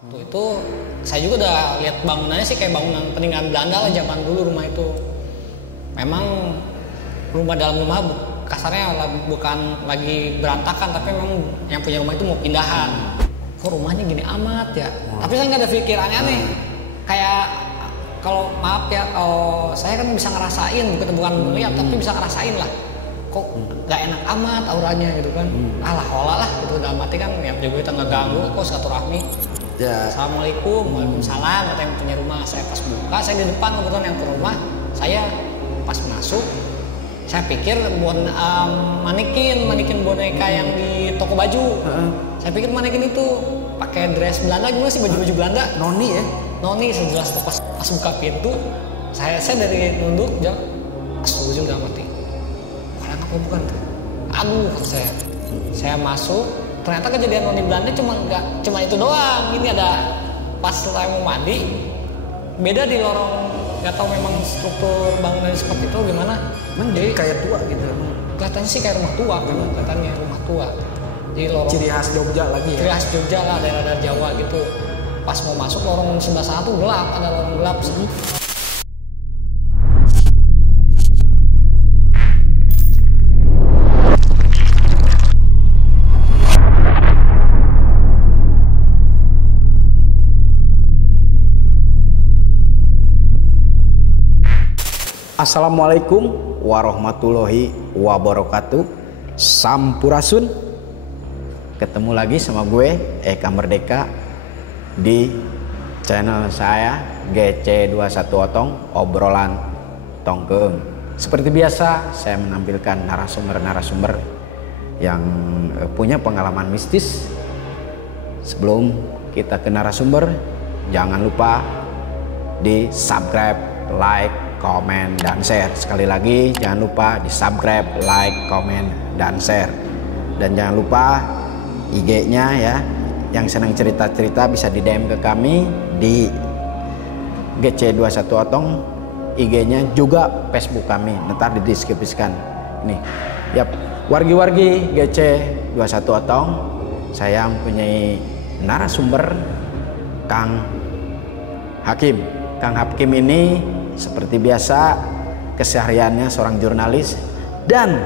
Waktu itu saya juga udah lihat bangunannya sih kayak bangunan peninggalan Belanda lah zaman dulu rumah itu. Memang rumah dalam rumah kasarnya bukan lagi berantakan, tapi memang yang punya rumah itu mau pindahan. Kok rumahnya gini amat ya? Tapi saya nggak ada pikir aneh-aneh. Kayak kalau maaf ya, kalau saya kan bisa ngerasain, bukan melihat tapi bisa ngerasain lah. Kok nggak enak amat auranya gitu kan? Alah olah lah gitu, dalam hati kan niat juga kita nggak ganggu, kok silaturahmi. Ya. Assalamualaikum, waalaikumsalam, kata yang punya rumah. Saya pas buka, saya di depan kebetulan yang ke rumah. Saya pas masuk, saya pikir manekin boneka yang di toko baju. Saya pikir manekin itu pakai dress Belanda, gimana sih baju-baju Belanda? Noni ya? Noni sejelas tuh pas buka pintu, saya dari nunduk, jawab, astagfirullah udah mati. Kalian apa bukan tuh? Aduh, kata saya masuk. Ternyata kejadian Noni Belanda cuma itu doang. Ini ada pas saya mau mandi, beda di lorong, nggak tahu memang struktur bangunan seperti itu gimana. Jadi kayak tua gitu. Kelihatannya sih kayak rumah tua, kelihatannya rumah tua. Jadi lorong ciri khas Jogja lagi ya. Ciri khas Jogja lah, daerah Jawa gitu. Pas mau masuk lorong sebelah sana tuh gelap, ada lorong gelap. Assalamualaikum warahmatullahi wabarakatuh. Sampurasun. Ketemu lagi sama gue Eka Merdeka di channel saya GC21 Otong, obrolan tongkeung. Seperti biasa saya menampilkan narasumber-narasumber yang punya pengalaman mistis. Sebelum kita ke narasumber, jangan lupa di subscribe, like, komen, dan share. Sekali lagi jangan lupa di subscribe, like, komen, dan share. Dan jangan lupa IG-nya ya, yang senang cerita-cerita bisa di DM ke kami di GC21 Otong, IG-nya juga Facebook kami, ntar dideskripsikan. Nih, yap, wargi-wargi GC21 Otong, saya mempunyai narasumber Kang Hakim. Kang Hakim ini seperti biasa kesehariannya seorang jurnalis dan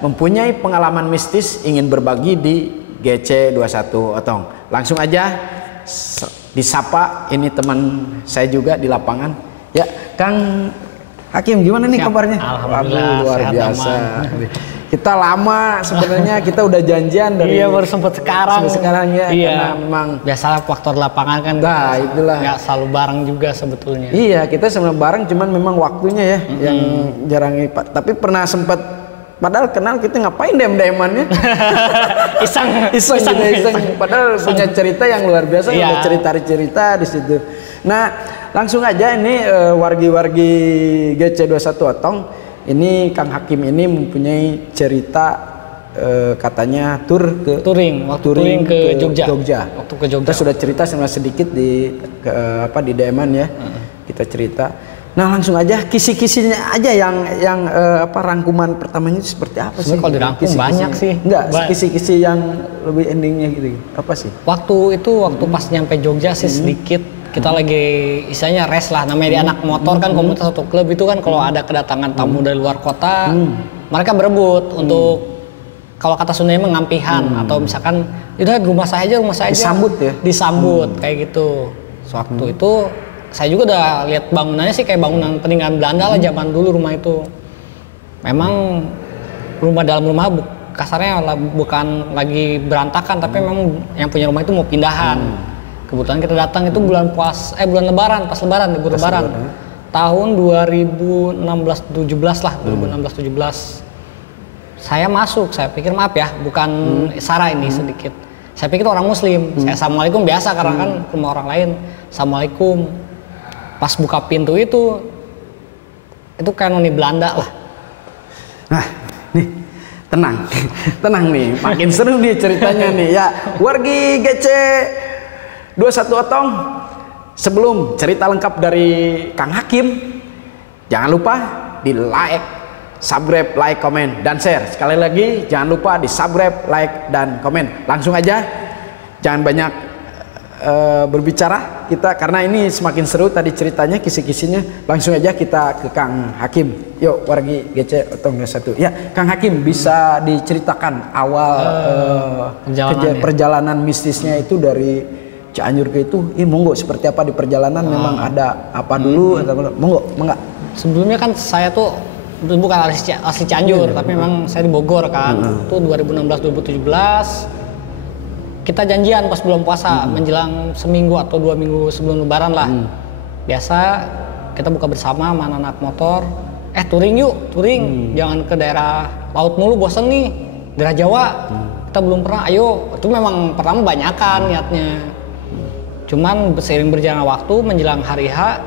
mempunyai pengalaman mistis, ingin berbagi di GC21 Otong. Langsung aja disapa, ini teman saya juga di lapangan. Ya, Kang Hakim, gimana nih kabarnya? Alhamdulillah, luar biasa. Kita lama sebenarnya, kita udah janjian dari iya, baru sempat sekarang ya, iya. Karena memang biasa faktor lapangan kan, nah itulah nggak selalu bareng juga sebetulnya. Iya, kita sebenarnya bareng, cuman memang waktunya ya yang jarang. Tapi pernah sempat, padahal kenal kita ngapain dem-demannya? iseng. Padahal punya cerita yang luar biasa, iya. Ada cerita di situ. Nah, langsung aja ini wargi-wargi GC21 Otong. Ini Kang Hakim ini mempunyai cerita katanya touring ke Jogja. Waktu ke Jogja. Kita sudah cerita sama sedikit di DM-an ya. Kita cerita. Nah, langsung aja kisi-kisinya aja yang rangkuman pertamanya itu seperti apa sih? Kalau dirangkum banyak sih. Enggak, kisi-kisi yang lebih endingnya gitu. Apa sih? Waktu pas nyampe Jogja sih sedikit. Kita lagi istilahnya res lah, namanya di anak motor kan, komunitas satu klub itu kan kalau ada kedatangan tamu dari luar kota, mereka berebut untuk, kalau kata Sundanya mengampihan, atau misalkan itu rumah saya aja disambut kayak gitu. Waktu itu saya juga udah lihat bangunannya sih kayak bangunan peninggalan Belanda lah zaman dulu rumah itu. Memang rumah dalam rumah kasarnya bukan lagi berantakan, tapi memang yang punya rumah itu mau pindahan. Kebetulan kita datang itu bulan lebaran, pas lebaran, libur lebaran. Tahun 2016-17 lah, 2016-17. Saya masuk, saya pikir maaf ya, bukan Sarah ini sedikit. Saya pikir orang muslim. Saya assalamualaikum biasa karena kan rumah orang lain. Assalamualaikum. Pas buka pintu itu kayak Noni Belanda lah. Nah, nih tenang nih, makin seru nih ceritanya nih ya. Wargi GC21 Otong, sebelum cerita lengkap dari Kang Hakim, jangan lupa di like, subscribe, like, komen, dan share. Sekali lagi jangan lupa di subscribe, like, dan komen. Langsung aja, jangan banyak berbicara kita karena ini semakin seru tadi ceritanya kisi-kisinya, langsung aja kita ke Kang Hakim. Yuk wargi GC Otong 21. Ya Kang Hakim bisa diceritakan awal perjalanan mistisnya itu dari Cianjur ke itu. Monggo seperti apa di perjalanan, memang ada apa dulu atau monggo enggak. Sebelumnya kan saya tuh bukan asli Cianjur, tapi memang saya di Bogor kan. Itu 2016-2017 kita janjian pas bulan puasa menjelang seminggu atau 2 minggu sebelum lebaran lah. Biasa kita buka bersama sama anak motor. Touring yuk, touring. Jangan ke daerah laut mulu, bosen nih. Daerah Jawa. Kita belum pernah, ayo. Itu memang pertama banyakan niatnya. Cuman seiring berjalan waktu menjelang hari H,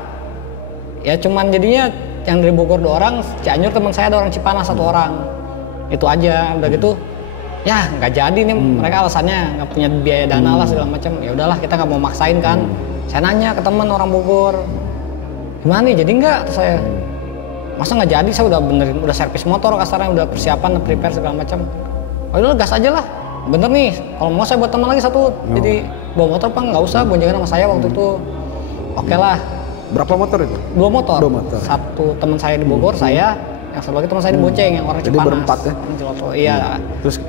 ya cuman jadinya yang dari Bogor 2 orang, Cianjur teman saya ada orang Cipanas 1 orang. Itu aja, udah gitu. Ya nggak jadi nih, mereka alasannya nggak punya biaya dana lah segala macam. Ya udahlah kita nggak mau maksain kan. Saya nanya ke teman orang Bogor, gimana nih jadi nggak? Terus saya, masa nggak jadi? Saya udah benerin, udah servis motor kasarnya, udah persiapan, prepare segala macam. Oh udah gas aja lah, bener nih. Kalau mau saya buat teman lagi 1, jadi bawa motor Pak, nggak usah boncengan sama saya waktu itu. Oke lah. Berapa motor itu? 2 motor. 2 motor. 1 teman saya di Bogor, saya, yang satu lagi teman saya di Bonceng yang orang Cipanas. Jadi berempat ya? Iya. Terus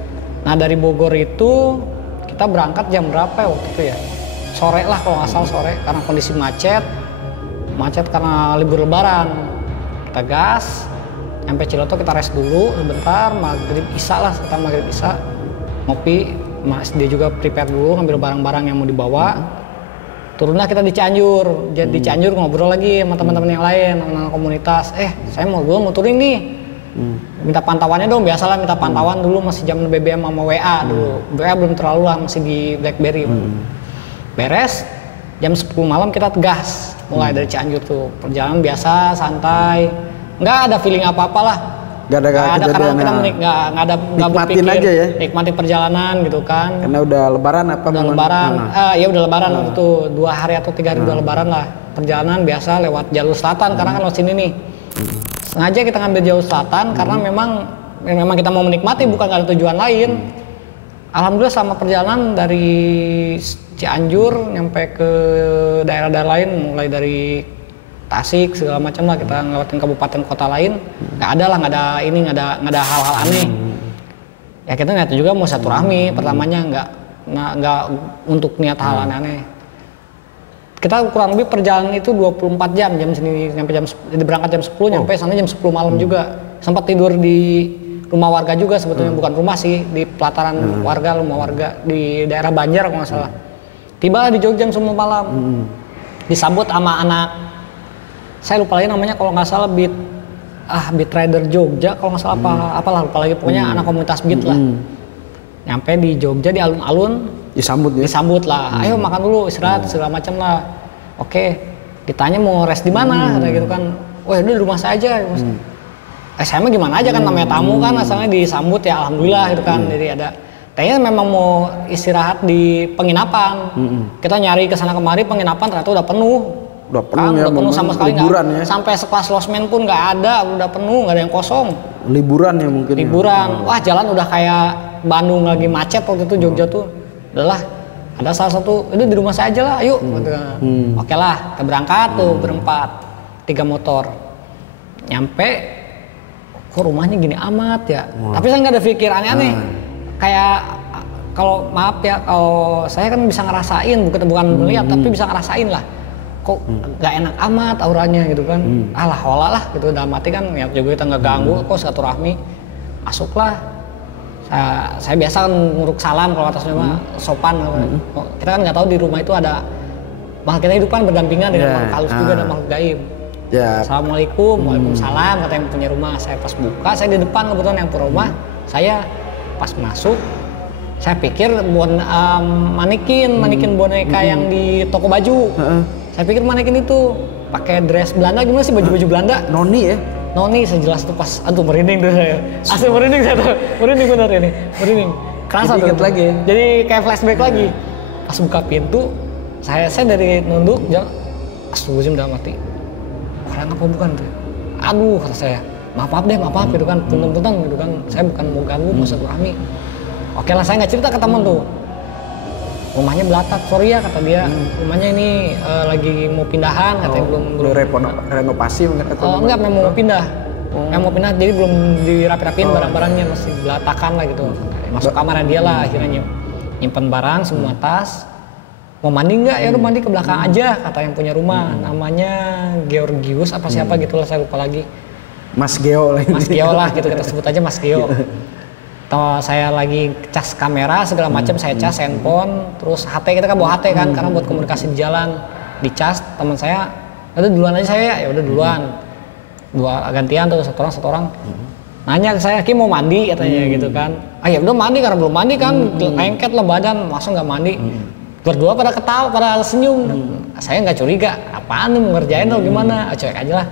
Nah dari Bogor itu kita berangkat jam berapa ya waktu itu ya? Sore lah kalau nggak salah, sore, karena kondisi macet karena libur lebaran. Kita gas, sampai Ciloto kita rest dulu sebentar, maghrib isya lah, sekitar maghrib isya, ngopi, Mas dia juga prepare dulu ngambil barang-barang yang mau dibawa. Turunlah kita di Cianjur, jadi di Cianjur ngobrol lagi sama teman-teman yang lain, anak komunitas. Saya mau touring nih. Minta pantauannya dong, biasalah minta pantauan dulu, masih zaman BBM sama WA dulu. WA belum terlalu lah, masih di BlackBerry. Beres, jam 10 malam kita gas, mulai dari Cianjur tuh. Perjalanan biasa, santai, nggak ada feeling apa-apa lah. Nggak ada karena kita nggak nikmatin berpikir, aja ya. Nikmatin perjalanan gitu kan. Karena udah lebaran apa? Udah lebaran, ya udah lebaran waktu itu 2 hari atau 3 hari udah lebaran lah. Perjalanan biasa lewat jalur selatan, karena kan lewat sini nih. Sengaja kita ngambil jalur selatan karena memang kita mau menikmati, bukan nggak ada tujuan lain. Alhamdulillah selama perjalanan dari Cianjur nyampe ke daerah-daerah lain, mulai dari Tasik segala macam lah, kita ngelewatin kabupaten kota lain, nggak ada hal-hal aneh. Ya kita niat juga mau silaturahmi, pertamanya nggak untuk niat hal aneh. Kita kurang lebih perjalanan itu 24 jam sini, sampai berangkat jam 10, nyampe sana jam 10 malam juga. Sempat tidur di rumah warga juga sebetulnya, bukan rumah sih, di pelataran rumah warga di daerah Banjar kalau nggak salah. Tiba di Jogja jam 10 malam. Disambut sama anak, saya lupa lagi namanya, kalau nggak salah Beat Rider Jogja kalau nggak salah, apalah lupa lagi, pokoknya anak komunitas beat lah. Nyampe di Jogja di alun-alun, disambut lah, ayo makan dulu, istirahat segala macam lah. Oke, ditanya mau rest di mana, kayak gitu kan. Wah udah di rumah saya aja. Saya mah gimana aja kan, namanya tamu kan, asalnya disambut ya alhamdulillah gitu kan. Jadi ada, kayaknya memang mau istirahat di penginapan. Kita nyari kesana kemari penginapan, ternyata udah penuh. Udah penuh sama sekali, nggak. Sampai sekelas losmen pun nggak ada, udah penuh, nggak ada yang kosong. Liburan ya mungkin. Wah jalan udah kayak Bandung lagi macet waktu itu, Jogja tuh. Udahlah, ada salah satu, itu di rumah saya aja lah, ayo. Oke lah, kita berangkat tuh berempat, 3 motor. Nyampe, kok rumahnya gini amat ya. Tapi saya nggak ada pikir aneh-aneh. Kayak kalau maaf ya, kalau saya kan bisa ngerasain, bukan melihat, tapi bisa ngerasain lah. Kok nggak enak amat auranya gitu kan. Alah lah gitu, dalam hati kan niat juga kita nggak ganggu, kok silaturahmi. Masuklah. Saya biasa kan nguruk salam, kalau atasnya mah sopan. Kita kan nggak tahu di rumah itu ada makhluk kita hidup kan berdampingan dengan makhluk halus juga dan makhluk gaib. Assalamualaikum, waalaikumsalam, kata yang punya rumah. Saya pas buka, saya di depan kebetulan yang punya rumah. Saya pas masuk, saya pikir manikin boneka yang di toko baju. Saya pikir manekin itu pakai dress Belanda, gimana sih baju-baju Belanda? Noni ya? Noni sejelas tuh, pas aduh merinding tuh saya. Asli merinding saya tuh. Merinding bener ini. Merinding. Kerasa tuh. Lagi. Jadi kayak flashback lagi. Pas buka pintu, saya dari nunduk jalan. Astagfirullahaladzim dalam hati. Orang apa bukan tuh? Aduh kata saya. Maaf deh gitu kan. Punten gitu kan. Saya bukan mau ganggu, mau silaturahmi. Oke lah, saya nggak cerita ke teman tuh. rumahnya belatak, sorry ya kata dia, rumahnya ini lagi mau pindahan, katanya belum renovasi mungkin atau enggak, memang mau pindah. Yang mau pindah, jadi belum dirapi-rapiin barang-barangnya, masih belatakan lah gitu. Masuk kamarnya dia lah, akhirnya nyimpen barang semua tas. Mau mandi nggak? Ya udah mandi ke belakang aja, kata yang punya rumah. Namanya Georgius apa siapa gitu lah, saya lupa lagi. Mas Geo lah. Mas Geo lah gitu, kita sebut aja Mas Geo. Atau saya lagi cas kamera segala macam, saya cas handphone, terus HT, kita kan bawa HT kan, karena buat komunikasi di jalan. Dicas, teman saya, udah duluan aja saya, ya udah duluan. Dua gantian tuh, satu orang. Nanya ke saya, Ki mau mandi katanya gitu kan. Ya udah mandi, karena belum mandi kan, lengket lah badan, masa nggak mandi. Berdua pada ketawa, pada senyum. Saya nggak curiga, apaan nih mau ngerjain atau gimana? Cuek aja lah.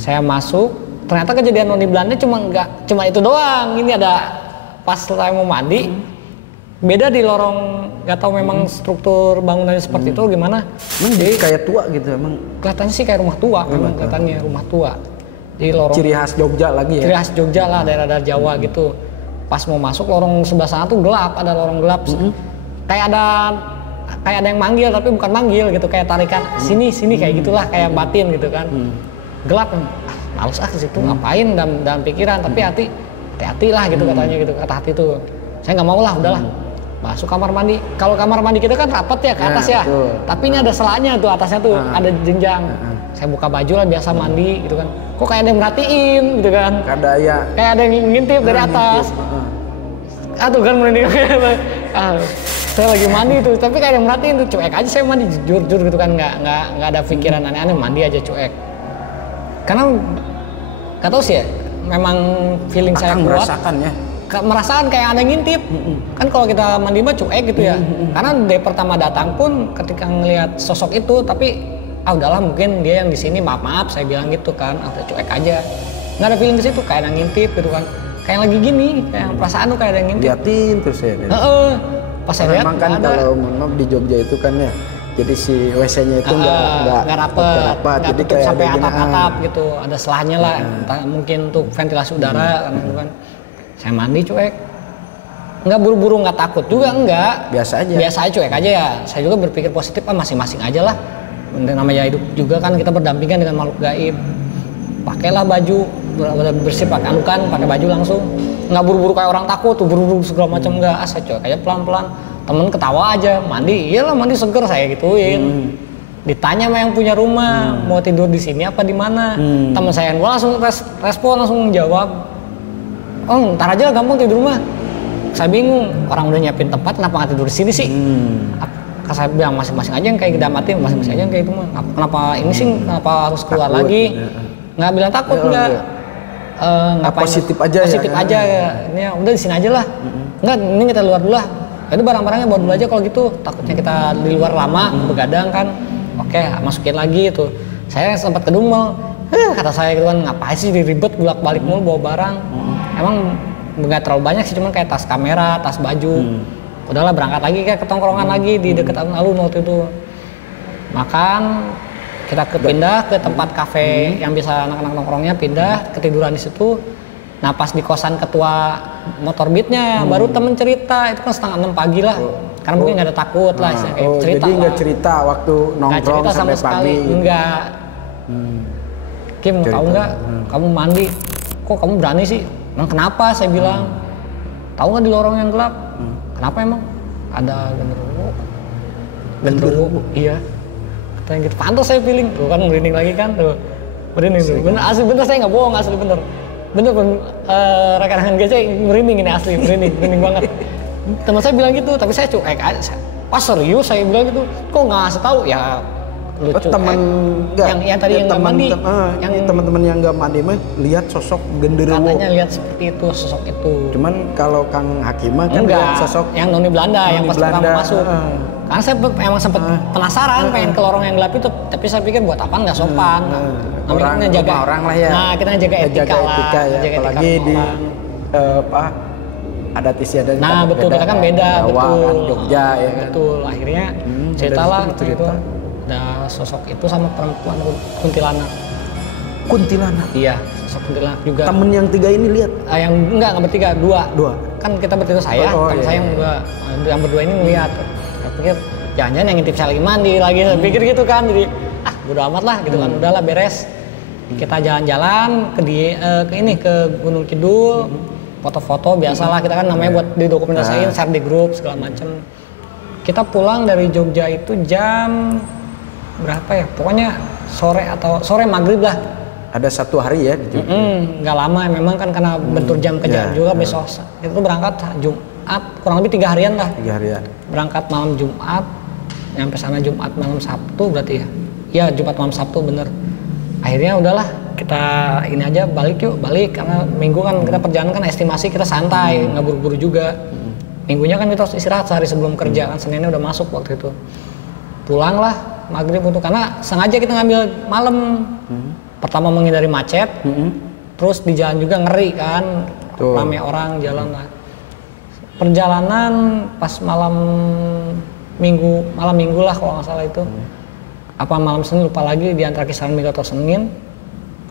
Saya masuk, ternyata kejadian noni Belanda cuma itu doang. Ini ada pas saya mau mandi, beda di lorong, nggak tahu memang struktur bangunannya seperti itu gimana. Jadi kayak tua gitu emang. Kelihatannya sih kayak rumah tua, memang kelihatannya rumah tua. Di lorong. Ciri khas Jogja lagi ya. Ciri khas Jogja lah, daerah-daerah Jawa gitu. Pas mau masuk lorong sebelah sana tuh gelap, ada lorong gelap. Kayak ada yang manggil tapi bukan manggil gitu, kayak tarikan sini kayak gitulah, kayak batin gitu kan. Gelap, males ke situ ngapain dalam pikiran, tapi hati-hati lah gitu katanya gitu, kata hati tuh. Saya nggak mau lah, udahlah. Masuk kamar mandi. Kalau kamar mandi kita kan rapat ya ke atas ya. Tapi ini ada selanya tuh, atasnya tuh ada jenjang. Saya buka baju lah biasa mandi gitu kan. Kok kayak ada yang merhatiin gitu kan. Kayak ada yang ngintip dari atas. Aduh kan merinding. Saya lagi mandi tuh, tapi kayak ada yang merhatiin tuh, cuek aja saya mandi jujur gitu kan, nggak ada pikiran aneh-aneh, mandi aja cuek. Karena nggak tahu sih ya, memang feeling saya kuat. Merasakan kayak ada yang ngintip. Kan kalau kita mandi mah cuek gitu ya. Karena dari pertama datang pun ketika ngelihat sosok itu, tapi udahlah mungkin dia yang di sini, maaf saya bilang gitu kan, atau cuek aja. Nggak ada feeling di situ, kayak ada yang ngintip gitu kan. Kayak lagi gini, kayak perasaan tuh kayak ada yang ngintip. Liatin terus ya. Pas saya lihat kan kalau maaf di Jogja itu kan ya, jadi si WC-nya itu nggak rapat, jadi tutup sampai atap-atap gitu, ada selahnya lah, mungkin untuk ventilasi udara kan. Saya mandi cuek, nggak buru-buru, nggak takut juga, enggak, biasa aja cuek aja ya. Saya juga berpikir positif, masing-masing aja lah, namanya hidup juga kan, kita berdampingan dengan makhluk gaib. Pakailah baju bersih, pakai andukan, pakai baju langsung, nggak buru-buru kayak orang takut tuh, buru-buru segala macam, enggak. Saya cuek aja pelan-pelan. Temen ketawa aja, mandi, iyalah mandi seger saya gituin. Ditanya sama yang punya rumah, mau tidur di sini apa di mana? Teman saya yang langsung respon, langsung jawab, ntar aja gampang tidur rumah. Saya bingung, orang udah nyiapin tempat, kenapa nggak tidur di sini sih? Saya bilang masing-masing aja yang kayak gidamatin, masing-masing aja yang kayak itu mah. Kenapa ini sih? Kenapa harus keluar takut, lagi? Nggak bilang takut, nggak. Positif aja. Positif aja. Ini udah di sini aja lah. Nggak, ini kita luar dulu lah. Itu barang-barangnya bawa dulu aja kalau gitu. Takutnya kita di luar lama, begadang kan. Oke, masukin lagi itu. Saya sempat kedumel. Kata saya gitu kan, ngapain sih ribet bolak-balik mulu bawa barang. Emang nggak terlalu banyak sih, cuman kayak tas kamera, tas baju. Udahlah berangkat lagi kayak ke tongkrongan lagi di dekat alun-alun waktu itu. Makan, kita pindah ke tempat kafe yang bisa anak-anak nongkrongnya, pindah, ketiduran di situ. Nah pas di kosan ketua motor beatnya, baru temen cerita, itu kan 5:30 pagi lah. Karena mungkin nggak ada takut lah, kayak cerita. Jadi nggak cerita waktu nongkrong cerita sampai pagi. Enggak. Kim, tahu nggak? Kamu mandi, kok kamu berani sih? Emang kenapa? Saya bilang. Tahu nggak di lorong yang gelap? Kenapa emang? Ada genderuwo. Iya. Katanya gitu. Pantas saya feeling. Tuh kan merinding lagi kan tuh. Merinding tuh. Bener asli, bener saya nggak bohong, asli bener. Bener rekan-rekan GC merinding ini, asli merinding banget. Teman saya bilang gitu, tapi saya cuek aja. Wah serius saya bilang gitu. Kok nggak ngasih tahu? Ya lucu. Teman yang tadi yang nggak mandi, yang teman-teman yang nggak mandi mah lihat sosok genderuwo. Katanya lihat seperti itu, sosok itu. Cuman kalau Kang Hakimah kan lihat sosok yang noni Belanda, yang pas pertama masuk. Karena saya emang sempat penasaran pengen ke lorong yang gelap itu, tapi saya pikir buat apa, nggak sopan. Namanya jaga orang lah ya. Nah kita jaga etika lah, ya. Apalagi di adat istiadat. Nah betul, kita kan beda, Jawa, betul. Kan, Jogja ya kan. Betul, akhirnya ceritalah gitu. Ada sosok itu sama perempuan kuntilanak. Kuntilanak? Iya, sosok kuntilanak juga. Temen yang 3 ini lihat? Yang enggak bertiga, 2. Kan kita bertiga saya, teman saya yang berdua ini ngeliat. pikir jangan-jangan yang ngintip saya lagi mandi lagi, saya pikir gitu kan. Jadi bodo amat lah gitu kan, udahlah beres. Kita jalan-jalan ke Gunung Kidul, foto-foto biasalah kita kan namanya buat didokumentasiin, share di grup segala macem. Kita pulang dari Jogja itu jam berapa ya? Pokoknya sore maghrib lah. Ada 1 hari ya di Jogja. Nggak lama memang kan karena bentur jam kerja juga besok. Itu berangkat Jumat, kurang lebih 3 harian lah. 3 harian. Berangkat malam Jumat, nyampe sana Jumat malam Sabtu berarti ya. Iya Jumat malam Sabtu bener. Akhirnya udahlah kita ini aja balik karena minggu kan kita perjalanan kan estimasi kita santai, nggak buru-buru juga. Minggunya kan kita harus istirahat sehari sebelum kerja kan, Seninnya udah masuk waktu itu. Pulanglah maghrib karena sengaja kita ngambil malam. Pertama menghindari macet, terus di jalan juga ngeri kan, ramai orang jalan lah. Perjalanan pas malam minggu lah kalau nggak salah itu. Apa malam Senin lupa lagi di antara kisaran Minggu atau Senin.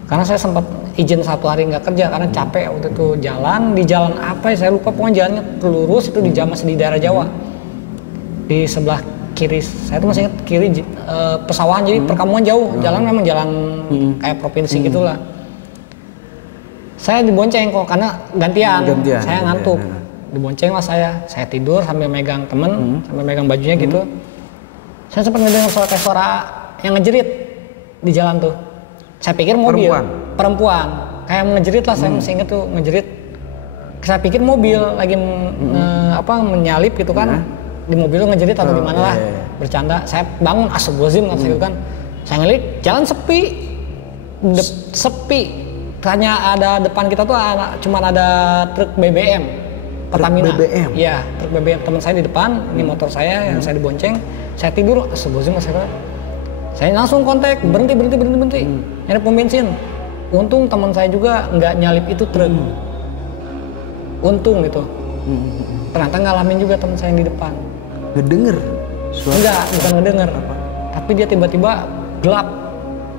Karena saya sempat izin 1 hari nggak kerja karena capek waktu itu di jalan apa ya saya lupa, pokoknya jalannya lurus itu masih di daerah Jawa. Di sebelah kiri, saya tuh masih ingat kiri pesawahan, jadi perkampungan jauh, jalan memang jalan kayak provinsi gitulah. Saya dibonceng kok karena gantian. Saya ngantuk. Dibonceng lah saya tidur sambil megang temen, sambil megang bajunya gitu. Saya sempat ngedengar suara yang ngejerit di jalan tuh. Saya pikir mobil, perempuan kayak ngejerit lah, saya masih inget tuh ngejerit. Saya pikir mobil lagi menyalip gitu kan. Di mobil tuh ngejerit atau gimana lah, bercanda. Saya bangun astagfirullahaladzim kan, saya gitu kan. Saya ngeliat jalan sepi, hanya ada depan kita tuh cuma ada truk BBM Pertamina. BBM? Iya, truk BBM teman saya di depan, ini motor saya yang saya dibonceng. Saya tidur, astagfirullahaladzim, saya langsung kontak, berhenti, nyari pom bensin. Untung teman saya juga nggak nyalip itu truk, untung gitu. Ternyata ngalamin juga teman saya yang di depan. Ngedenger? Enggak, bukan ngedenger. Tapi dia tiba-tiba gelap.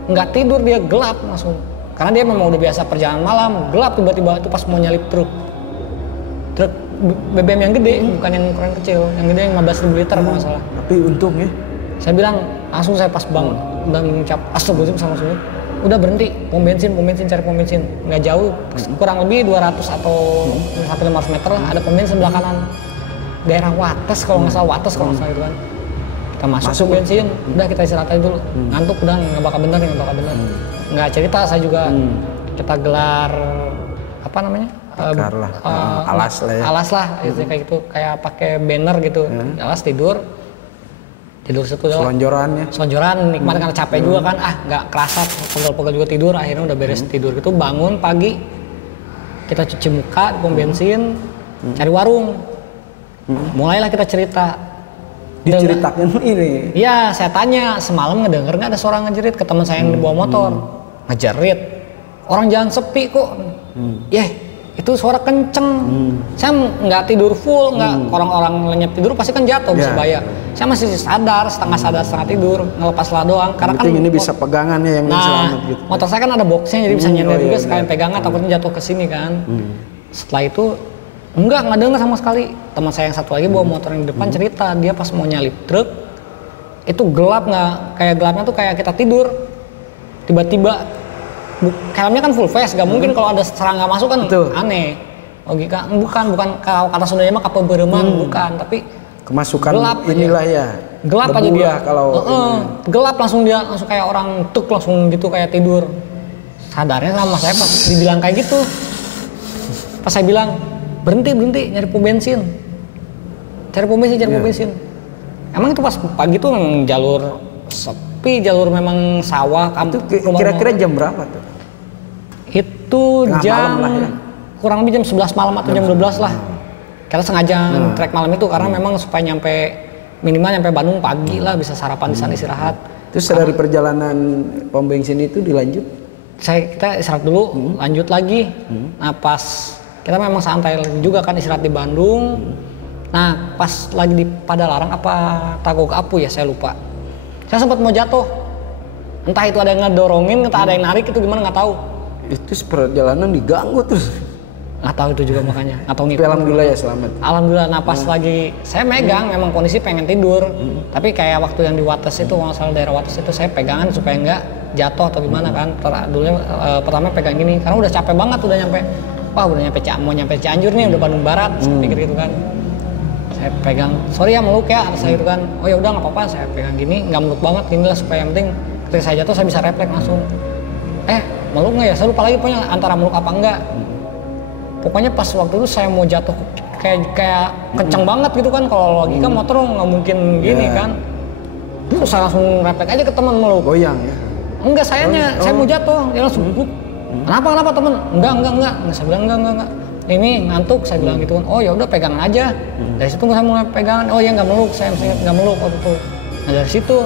Nggak tidur, dia gelap langsung. Karena dia memang udah biasa perjalanan malam, gelap tiba-tiba itu pas mau nyalip truk. Truk BBM yang gede, bukan yang ukuran kecil. Yang gede yang 15.000 liter kalau nggak salah. Tapi untung ya. Saya bilang, langsung saya pas bangun dan mengucap astagfirullahaladzim sama semua. Udah berhenti, pom bensin, cari pom bensin. Nggak jauh, kurang lebih 200 atau 500 meter lah, ada pom bensin sebelah kanan. Daerah Wates kalau nggak salah, itu kan. Kita masuk bensin, udah kita istirahat aja dulu. Ngantuk udah, nggak bakal bener. Nggak cerita, saya juga kita gelar, apa namanya? Alas lah, kayak gitu, kayak pakai banner gitu. Alas tidur situ doang. Selonjoran nikmat karena capek juga kan, nggak kerasa, pegel-pegel juga tidur. Akhirnya udah beres tidur gitu, bangun pagi kita cuci muka di pom bensin, cari warung. Mulailah kita cerita. Diceritakan ini? Iya, saya tanya semalam ngedenger nggak ada suara ngejerit ke teman saya yang di bawah motor. Ngejerit, orang jalan sepi kok. Itu suara kenceng. Saya nggak tidur full, nggak orang-orang lenyap tidur pasti kan jatuh bisa bahaya. Saya masih sadar, setengah tidur, ngelepas lah doang. Karena kan ini bisa pegangannya yang selamat gitu. Motor saya kan ada boxnya jadi bisa nyender juga sekalian pegangan, takutnya jatuh ke sini kan. Setelah itu nggak denger sama sekali. Teman saya yang satu lagi bawa motor yang di depan cerita, dia pas mau nyalip truk itu gelap, nggak kayak gelapnya tuh kayak kita tidur. Tiba-tiba helmnya kan full face, gak mungkin kalau ada serangga masuk kan aneh. Logika bukan kalau kata Sundanya mah kapal bereman bukan, tapi kemasukan gelap inilah aja. Ya. Gelap aja dia. Kalau gelap langsung kayak orang tuk langsung gitu kayak tidur. Sadarnya sama saya pas dibilang kayak gitu. Pas saya bilang berhenti nyari pom bensin. Cari pom bensin. Emang itu pas pagi tuh memang jalur sepi, jalur memang sawah. Itu kira-kira jam berapa tuh? Itu jam kurang lebih jam 11 malam atau jam 12 lah. Kita sengaja trek malam itu karena memang supaya minimal nyampe Bandung pagi lah, bisa sarapan di sana istirahat. Terus dari perjalanan pom bensin itu dilanjut? Kita istirahat dulu, lanjut lagi. Nah pas kita memang santai juga kan istirahat di Bandung. Nah pas lagi di Padalarang apa Tagok Apu ya saya lupa. Saya sempat mau jatuh. Entah itu ada yang ngedorongin, entah ada yang narik, itu gimana nggak tahu. Itu perjalanan diganggu terus. Nggak tahu itu juga makanya, nggak tahu Tapi alhamdulillah ya selamat. Alhamdulillah napas lagi saya megang, memang kondisi pengen tidur, tapi kayak waktu yang di Wates itu, kalau salah daerah Wates itu saya pegangan supaya nggak jatuh atau gimana kan. Dulunya pertama pegang gini, karena udah capek banget, udah nyampe, wah udah mau nyampe Cianjur nih, udah Bandung Barat, saya pikir gitu kan. Saya pegang, sorry ya meluk ya, saya gitu kan. Oh ya udah nggak apa-apa, saya pegang gini, nggak meluk banget, gini lah supaya yang penting ketika saya jatuh saya bisa refleks langsung. Meluk nggak ya? Saya lupa lagi pokoknya antara meluk apa enggak. Pokoknya pas waktu itu saya mau jatuh kayak kenceng banget gitu kan, kalau logika motor nggak mungkin gini kan. Terus saya langsung refleks aja ke teman meluk. Goyang ya? Enggak, saya mau jatuh, dia langsung meluk. Kenapa teman? Enggak. Saya bilang enggak. Ini ngantuk, saya bilang gitu kan. Oh ya udah pegangan aja. Dari situ saya mulai pegangan. Oh ya nggak meluk, saya nggak meluk waktu itu. Nah dari situ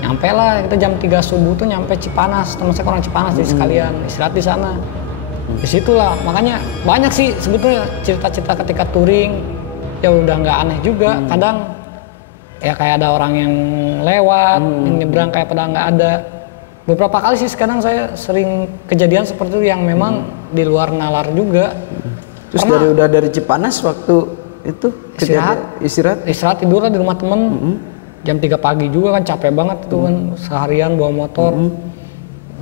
nyampe lah kita jam 3 subuh tuh nyampe Cipanas. Teman saya orang Cipanas, jadi sekalian istirahat di sana. Disitulah, makanya banyak sih sebetulnya cerita-cerita ketika touring ya udah nggak aneh juga. Kadang ya kayak ada orang yang lewat, yang nyebrang kayak pada nggak ada. Beberapa kali sih sekarang saya sering kejadian seperti itu yang memang di luar nalar juga. Terus dari Cipanas waktu itu istirahat tidur lah di rumah temen. Jam 3 pagi juga kan, capek banget tuh kan, seharian bawa motor.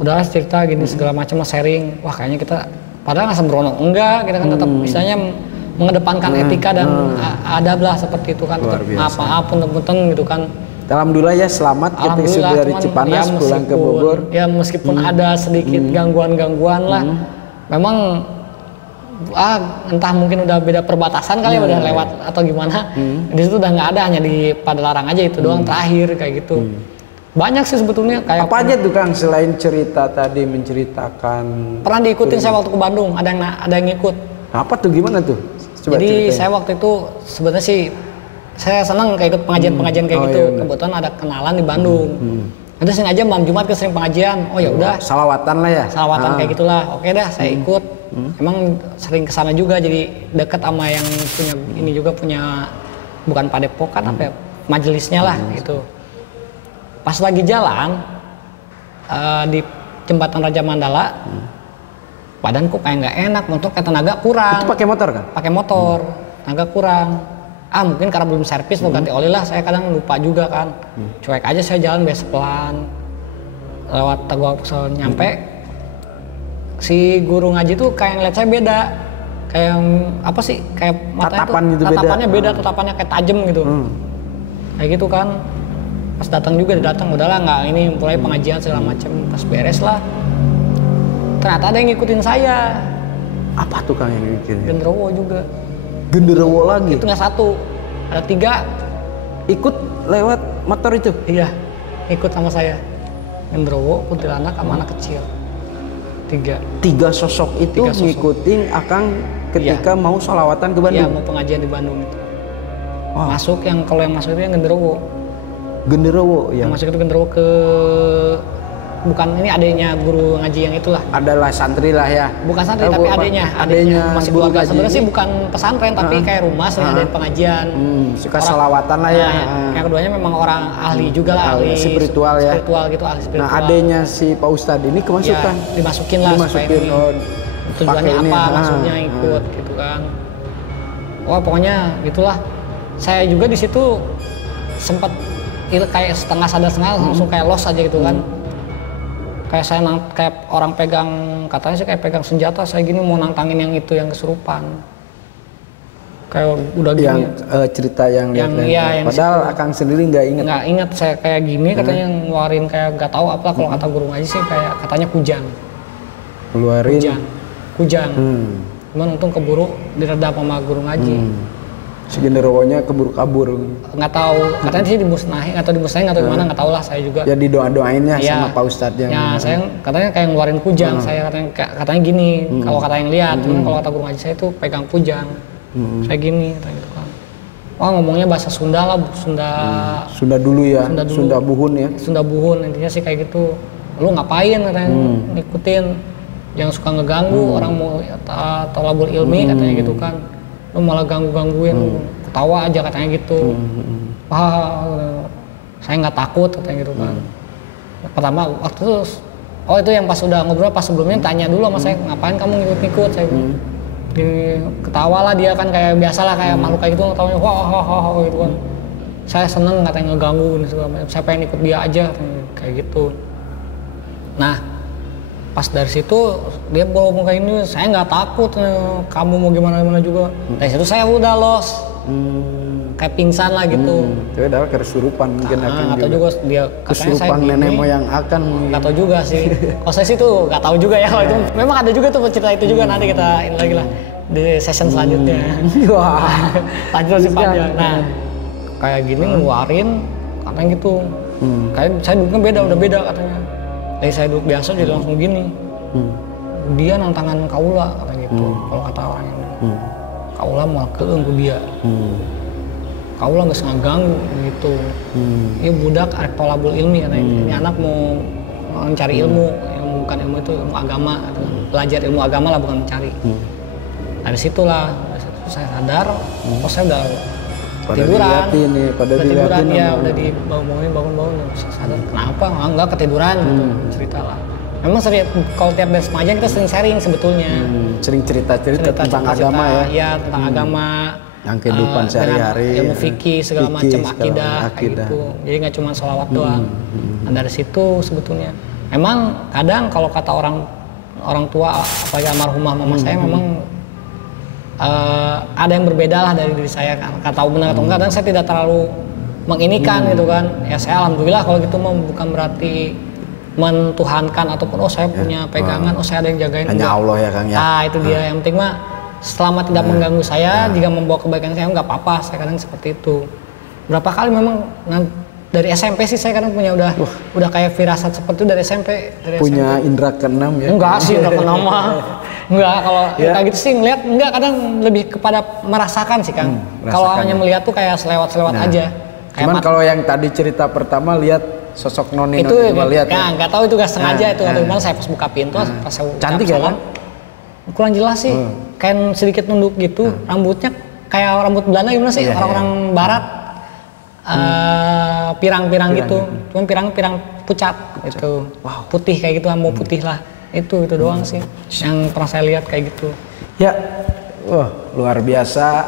Udahlah cerita gini segala macam, sharing. Wah kayaknya kita padahal nggak sembrono, enggak, kita kan tetap misalnya mengedepankan etika dan adab lah seperti itu kan. Maaf punten gitu kan. Alhamdulillah ya selamat ketika sudah dari Cipanas ya, pulang ke Bogor. Ya meskipun ada sedikit gangguan-gangguan lah. Memang entah mungkin udah beda perbatasan kali ya, udah lewat atau gimana. Di situ udah nggak ada, hanya di Padalarang aja itu doang terakhir kayak gitu. Banyak sih sebetulnya kayak apa aja tuh Kang selain cerita tadi menceritakan. Pernah diikutin saya waktu ke Bandung, ada yang ngikut. Apa tuh, gimana tuh? Coba jadi ceritain. Saya waktu itu sebenarnya sih saya senang kayak ikut pengajian kayak gitu. Iya, kebetulan ada kenalan di Bandung. Nanti sengaja malam Jumat ke sering pengajian. Oh ya udah. Salawatan lah ya. Salawatan kayak gitulah. Oke dah, saya ikut. Emang sering kesana juga, jadi dekat sama yang punya ini juga punya, bukan padepokan apa ya, majelisnya lah gitu. Pas lagi jalan di jembatan Raja Mandala, badanku kayak nggak enak, motor kayak tenaga kurang. Itu pakai motor kan? Pakai motor, tenaga kurang. Mungkin karena belum servis mau ganti oli lah, saya kadang lupa juga kan. Cuek aja saya jalan biasa pelan. Lewat Teguh Aksel nyampe. Si guru ngaji tuh kayak ngeliat saya beda. Kayak apa sih? Kayak matanya tatapannya beda, tatapannya kayak tajam gitu. Kayak gitu kan. Pas datang udahlah nggak ini, mulai pengajian segala macam. Pas beres lah, ternyata ada yang ngikutin saya. Apa tuh Kang yang ngikutin? Genderuwo juga. Genderuwo lagi? Itu nggak satu, ada 3. Ikut lewat motor itu? Iya, ikut sama saya. Genderuwo, kuntilanak, sama anak kecil. 3 sosok itu ngikutin Akang ketika mau sholawatan ke Bandung? Iya, mau pengajian di Bandung itu. Masuk kalau yang masuk itu yang Genderuwo. Genderuwo ya. Masuk itu Genderuwo ke, bukan ini adanya guru ngaji yang itulah. Adalah santri lah ya. Bukan santri tapi adanya masih keluarga. Sebenarnya sih bukan pesantren tapi kayak rumah sering ada pengajian. Suka sholawatan lah ya. Yang keduanya memang orang ahli juga lah, ahli spiritual ya. Spiritual gitu, ahli spiritual. Nah adanya si Pak Ustadz ini kemasukan. Ya, dimasukin lah supaya ini. Tujuannya apa, maksudnya ikut gitu kan. Wah pokoknya gitulah. Saya juga di situ sempat kayak setengah sadar langsung kayak los aja gitu kan. Kayak saya kayak orang pegang, katanya sih kayak pegang senjata, saya gini mau nantangin yang itu yang kesurupan. Kayak udah gini. Yang cerita yang padahal Akang sendiri nggak ingat. Nggak ingat, saya kayak gini katanya ngeluarin kayak nggak tahu apa, kalau kata guru ngaji sih kayak katanya kujang. Keluarin kujang. Cuman untung keburu diredam sama guru ngaji. Si genderuwonya keburu kabur. Nggak tahu, katanya sih dimusnahin atau nggak tahu gimana, nggak tahu lah saya juga. Ya didoa-doainnya sama Pak Ustadz yang. Ya saya katanya kayak ngeluarin kujang, saya katanya gini, kalau kata yang lihat, cuman kalau kata guru ngaji saya itu pegang kujang. Saya gini, katanya gitu kan. Wah ngomongnya bahasa Sunda lah, Sunda dulu ya, Sunda Buhun ya. Sunda Buhun intinya sih kayak gitu. Lu ngapain katanya ngikutin, jangan suka ngeganggu orang mau tolabul ilmi katanya gitu kan. Lu malah gangguin, ketawa aja katanya gitu. Wah, saya nggak takut katanya gitu kan. Pertama waktu itu, itu yang pas udah ngobrol pas sebelumnya tanya dulu sama saya, ngapain kamu ngikut-ngikut, saya bilang. ketawa lah dia kan kayak biasa lah kayak makhluk kayak gitu ketawanya wah gitu kan. Saya seneng katanya ngeganggu ini segala macam. Saya pengen ikut dia aja kayak gitu. Nah pas dari situ dia ngomong kayak ini, saya nggak takut, kamu mau gimana juga. Dari situ saya udah los, kayak pingsan lah gitu. Itu udah kesurupan mungkin akan atau juga dia kesurupan nenek moyang akan. Nggak tahu juga sih. Kalau saya sih tuh nggak tahu juga ya kalau itu. Memang ada juga tuh cerita itu juga, nanti kita ini lagi lah di session selanjutnya. Wah, lanjut sih panjang. Nah kayak gini ngeluarin katanya gitu. Kayak saya duduknya udah beda katanya. Dari saya duduk biasa jadi langsung gini. Dia nantangin kaula katanya gitu. Kalau kata orang ini. Kaula mau keung ke dia. Kaula nggak sengaja ganggu gitu. Ini budak arek tolabul ilmi katanya. Ini anak mau mencari ilmu bukan ilmu itu, ilmu agama. Belajar ilmu agama lah, bukan mencari. Dari situlah saya sadar, saya udah ketiduran, pada tiduran ya, udah bangun, saya sadar kenapa enggak ketiduran gitu, cerita lah. Memang sering kalau tiap beres pengajian kita sering sharing sebetulnya, sering cerita tentang agama ya. Iya, tentang agama, yang kehidupan sehari-hari, ilmu fikih segala macam, akidah gitu. Jadi nggak cuma sholawat doang. Nah, dari situ sebetulnya memang kadang kalau kata orang tua apalagi almarhumah mama saya memang ada yang berbeda lah dari diri saya, nggak tahu benar atau enggak, dan saya tidak terlalu menginikan gitu kan. Ya saya alhamdulillah kalau gitu mah bukan berarti mentuhankan ataupun saya punya pegangan, saya ada yang jagain. Hanya Allah ya Kang ya. Nah itu dia, yang penting mah selama tidak mengganggu saya, jika membawa kebaikan saya nggak apa-apa, saya kadang seperti itu. Berapa kali memang dari SMP sih saya kadang punya udah kayak firasat seperti itu dari SMP. Punya indera keenam ya? Enggak sih, indera keenam mah. Enggak, kalau kayak gitu sih ngeliat, enggak, kadang lebih kepada merasakan sih Kang. Kalau hanya melihat tuh kayak selewat-selewat aja. Cuman kalau yang tadi cerita pertama lihat sosok noni itu lihat. Nah, enggak tahu itu gak sengaja itu atau gimana, saya pas buka pintu pas saya cantik ya Kan? Kurang jelas sih. Kayak sedikit nunduk gitu, rambutnya kayak rambut Belanda gimana sih, orang-orang barat. Pirang-pirang gitu. Cuman pirang pucat gitu. Wow. Putih kayak gitu, mau putih lah. Itu doang sih yang pernah saya lihat kayak gitu. Ya, luar biasa.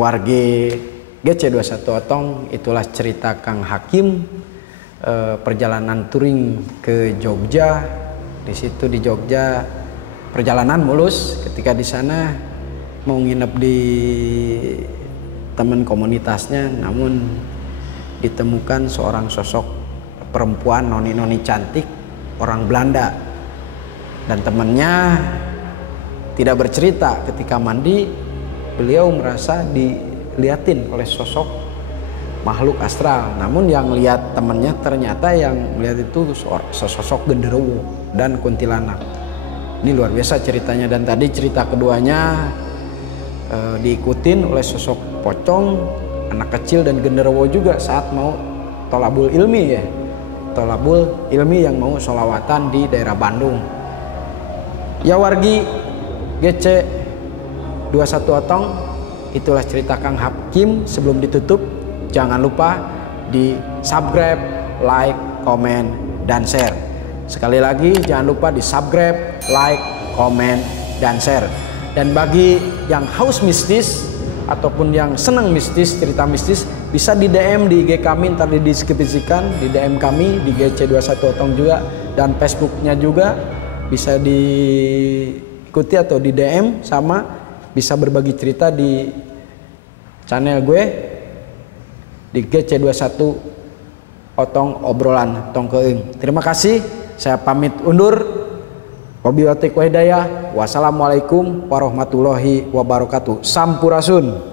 Wargi GC21 Otong, itulah cerita Kang Hakim, perjalanan touring ke Jogja. Di situ di Jogja perjalanan mulus. Ketika di sana mau nginep di teman komunitasnya, namun ditemukan seorang sosok perempuan noni cantik orang Belanda. Dan temannya tidak bercerita ketika mandi beliau merasa dilihatin oleh sosok makhluk astral. Namun yang lihat temannya ternyata yang melihat itu sosok genderuwo dan kuntilanak. Ini luar biasa ceritanya. Dan tadi cerita keduanya diikutin oleh sosok pocong, anak kecil dan genderuwo juga saat mau tolabul ilmi ya. Tolabul ilmi yang mau sholawatan di daerah Bandung. Ya wargi GC 21 Otong, itulah cerita Kang Hakim. Sebelum ditutup, jangan lupa di subscribe, like, komen, dan share. Sekali lagi jangan lupa di subscribe, like, komen, dan share. Dan bagi yang haus mistis ataupun yang senang mistis, cerita mistis, bisa di DM di IG kami, ntar dideskripsikan di DM kami di GC21 Otong juga, dan Facebooknya juga bisa diikuti atau di DM, sama bisa berbagi cerita di channel gue di GC21 Otong obrolan tongkeung. Terima kasih, saya pamit undur. Wabillahi taufiq wal hidayah. Wassalamualaikum warahmatullahi wabarakatuh. Sampurasun.